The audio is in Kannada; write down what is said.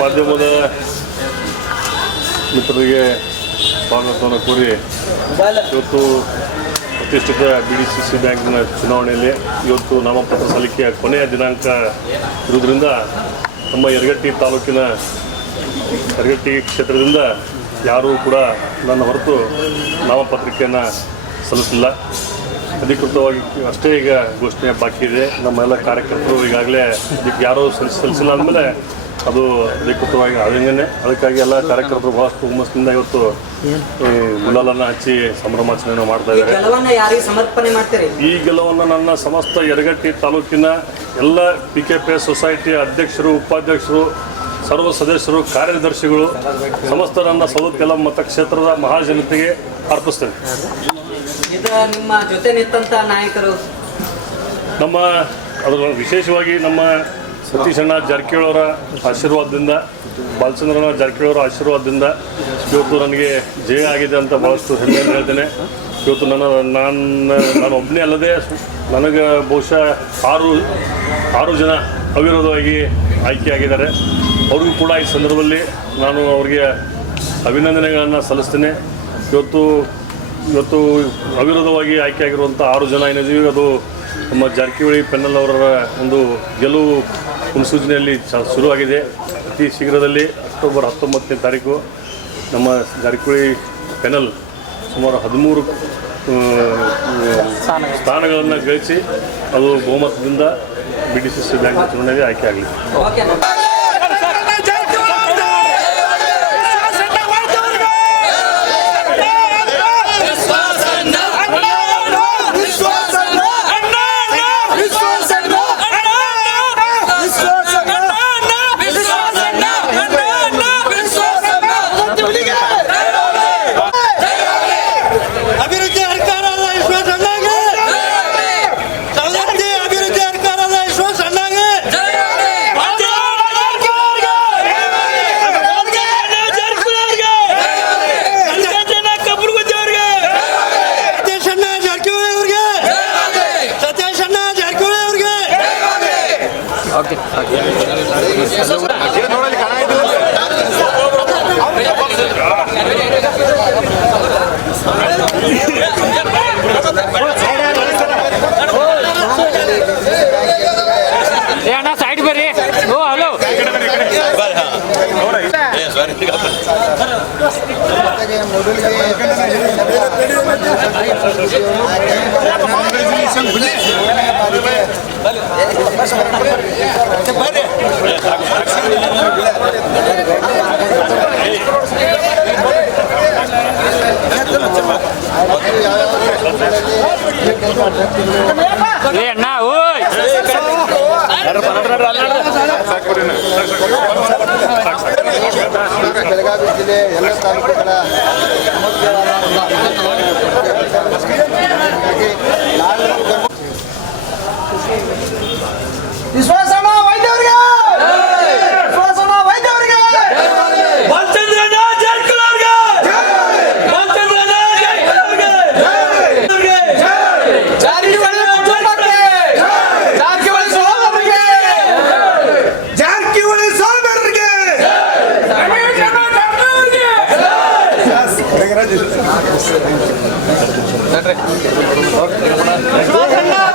ಮಾಧ್ಯಮದ ಮಿತ್ರರಿಗೆ ಸ್ವಾಗತವನ್ನು ಕೋರಿ ಇವತ್ತು ಪ್ರತಿಷ್ಠಿತ ಬಿ ಡಿ ಸಿ ಸಿ ಬ್ಯಾಂಕಿನ ಚುನಾವಣೆಯಲ್ಲಿ ಇವತ್ತು ನಾಮಪತ್ರ ಸಲ್ಲಿಕೆಯ ಕೊನೆಯ ದಿನಾಂಕ ಇರುವುದರಿಂದ ನಮ್ಮ ಯರಗಟ್ಟಿ ತಾಲೂಕಿನ ಯರಗಟ್ಟಿ ಕ್ಷೇತ್ರದಿಂದ ಯಾರೂ ಕೂಡ ನನ್ನ ಹೊರತು ನಾಮಪತ್ರಿಕೆಯನ್ನು ಸಲ್ಲಿಸಿಲ್ಲ. ಅಧಿಕೃತವಾಗಿ ಅಷ್ಟೇ ಈಗ ಘೋಷಣೆ ಬಾಕಿ ಇದೆ. ನಮ್ಮೆಲ್ಲ ಕಾರ್ಯಕರ್ತರು ಈಗಾಗಲೇ ಅದಕ್ಕೆ ಯಾರೂ ಸಲ್ಲಿಸ್ ಸಲ್ಲಿಸಿಲ್ಲ ಅಂದಮೇಲೆ ಅದು ಅಧಿಕೃತವಾಗಿ ಆದಂಗೆ ಅದಕ್ಕಾಗಿ ಎಲ್ಲ ಕಾರ್ಯಕರ್ತರು ಬಹಳಷ್ಟು ಹುಮ್ಮಸ್ಸಿನಿಂದ ಇವತ್ತು ಈ ಗುಲಾಲನ್ನು ಹಚ್ಚಿ ಸಂಭ್ರಮಾಚರಣೆ ಮಾಡ್ತಾ ಇದ್ದಾರೆ. ಸಮರ್ಪಣೆ ಮಾಡ್ತೀರಿ? ಈ ಗೆಲುವನ್ನು ನನ್ನ ಸಮಸ್ತ ಯರಗಟ್ಟಿ ತಾಲೂಕಿನ ಎಲ್ಲ ಪಿ ಕೆ ಪಿ ಎಸ್ ಸೊಸೈಟಿಯ ಅಧ್ಯಕ್ಷರು ಉಪಾಧ್ಯಕ್ಷರು ಸರ್ವ ಸದಸ್ಯರು ಕಾರ್ಯದರ್ಶಿಗಳು ಸಮಸ್ತ ನನ್ನ ಸೌಲಭ್ಯ ಮತಕ್ಷೇತ್ರದ ಮಹಾಜನತೆಗೆ ಅರ್ಪಿಸ್ತೇನೆ. ನಮ್ಮ ಅದರ ವಿಶೇಷವಾಗಿ ನಮ್ಮ ಸತೀಶಣ್ಣ ಜಾರಕಿಹೊಳವರ ಆಶೀರ್ವಾದದಿಂದ ಬಾಲಚಂದ್ರನ ಜಾರಕಿಹೊಳವರ ಆಶೀರ್ವಾದದಿಂದ ಇವತ್ತು ನನಗೆ ಜಯ ಆಗಿದೆ ಅಂತ ಭಾಳಷ್ಟು ಹೆಮ್ಮೆಯನ್ನು ಹೇಳ್ತೇನೆ. ಇವತ್ತು ನನ್ನ, ನಾನು ನಾನು ಒಬ್ಬನೇ ಅಲ್ಲದೆ ನನಗೆ ಬಹುಶಃ ಆರು ಆರು ಜನ ಅವಿರೋಧವಾಗಿ ಆಯ್ಕೆಯಾಗಿದ್ದಾರೆ ಅವ್ರಿಗೂ ಕೂಡ ಈ ಸಂದರ್ಭದಲ್ಲಿ ನಾನು ಅವರಿಗೆ ಅಭಿನಂದನೆಗಳನ್ನು ಸಲ್ಲಿಸ್ತೇನೆ. ಇವತ್ತು ಇವತ್ತು ಅವಿರೋಧವಾಗಿ ಆಯ್ಕೆಯಾಗಿರುವಂಥ ಆರು ಜನ ಏನಿದ್ದೀವಿ, ಅದು ನಮ್ಮ ಜಾರಕಿಹೊಳಿ ಪೆನ್ನಲ್ ಅವರ ಒಂದು ಗೆಲುವು ಮುನ್ಸೂಚನೆಯಲ್ಲಿ ಚ ಶುರುವಾಗಿದೆ. ಅತಿ ಶೀಘ್ರದಲ್ಲಿ ಅಕ್ಟೋಬರ್ ಹತ್ತೊಂಬತ್ತನೇ ತಾರೀಕು ನಮ್ಮ ಜಾರಕಿಹೊಳಿ ಪೆನಲ್ ಸುಮಾರು ಹದಿಮೂರು ಸ್ಥಾನಗಳನ್ನು ಗಳಿಸಿ ಅದು ಬಹುಮತದಿಂದ B D C C bank ಚುನಾವಣೆಗೆ ಆಯ್ಕೆ ಆಗಲಿ. ಏ ಅಣ್ಣ ಸೈಡ್ ಬರ್ರಿ. ಓ ಹಲೋ. ಏ ಅಣ್ಣ Gracias.